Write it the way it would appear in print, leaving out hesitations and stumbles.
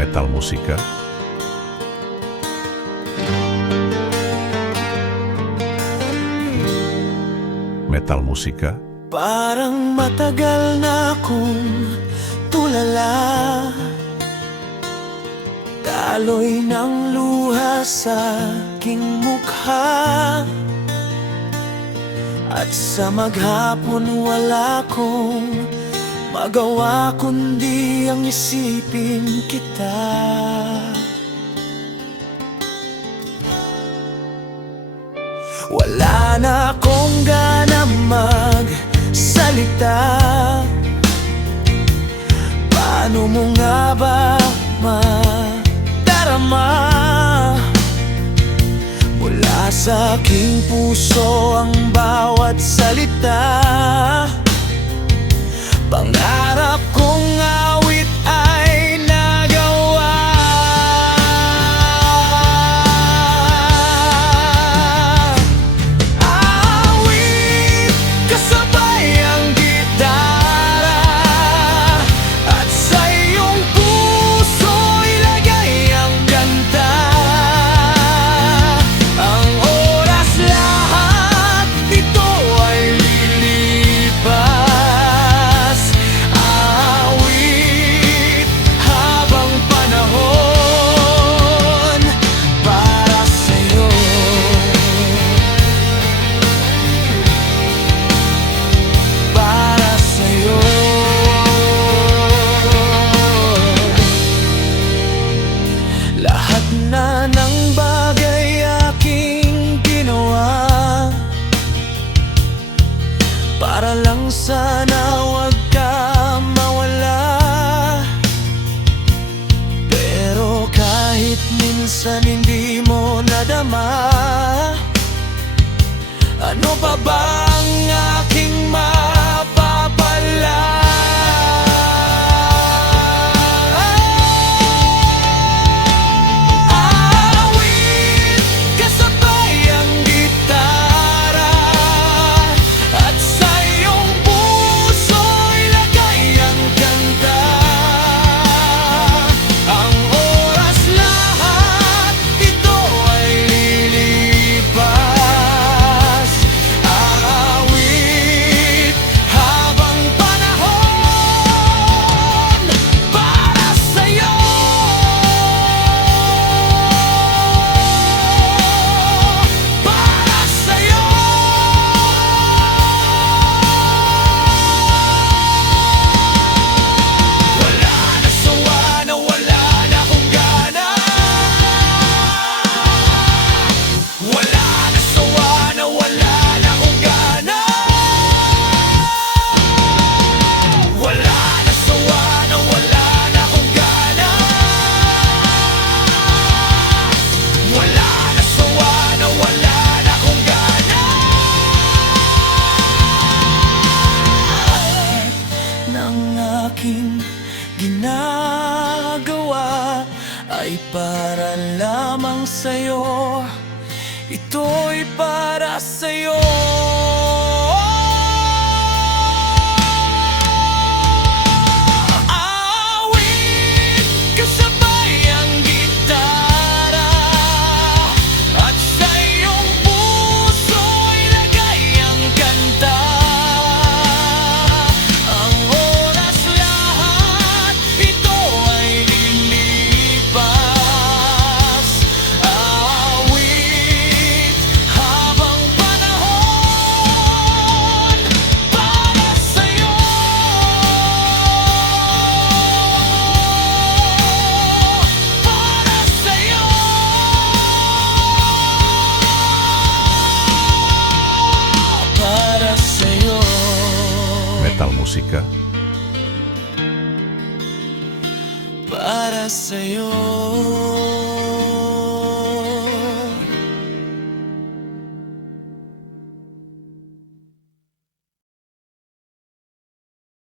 Metal Musika. Metal Musika. Parang matagal na akong tulala, daloy ng luha sa aking mukha. At sa maghapon wala kong magawa kundi ang isipin kita. Wala na akong gana magsalita. Paano mo nga ba madarama? Mula sa aking puso ang bawat salita. Pangarap kong awit ay nagawa. Awit kasabay ang gitara, at sa iyong puso ilagay ang kanta. Ang oras lahat ito ay lilipas. Awit habang panahon para sa'yo. Para sa'yo. Lahat na ng bagay aking ginawa para lang sana wag ka mawala. Pero kahit minsan hindi mo nadama, ano pa ba ang aking mapapala? Awit kasabay ang gitara, at sa iyong puso ilagay ang kanta. Ang oras lahat ito ay lilipas. Awit habang panahon para sa'yo. Para sa'yo. Wala na sawa na wala na akong gana. Wala na sawa na wala na akong gana. Wala na sawa na wala na akong gana. Wala na sawa na wala na akong gana. Ng aking ginagawa ay para lamang sa'yo. Ito'y para sa'yo. Awit kasabay ang gitara, at sa iyong puso ilagay ang kanta. Ang oras lahat ito ay lilipas. Awit habang panahon para sa'yo. Para sa'yo. Para sa'yo. Metal Musika. Para sa'yo.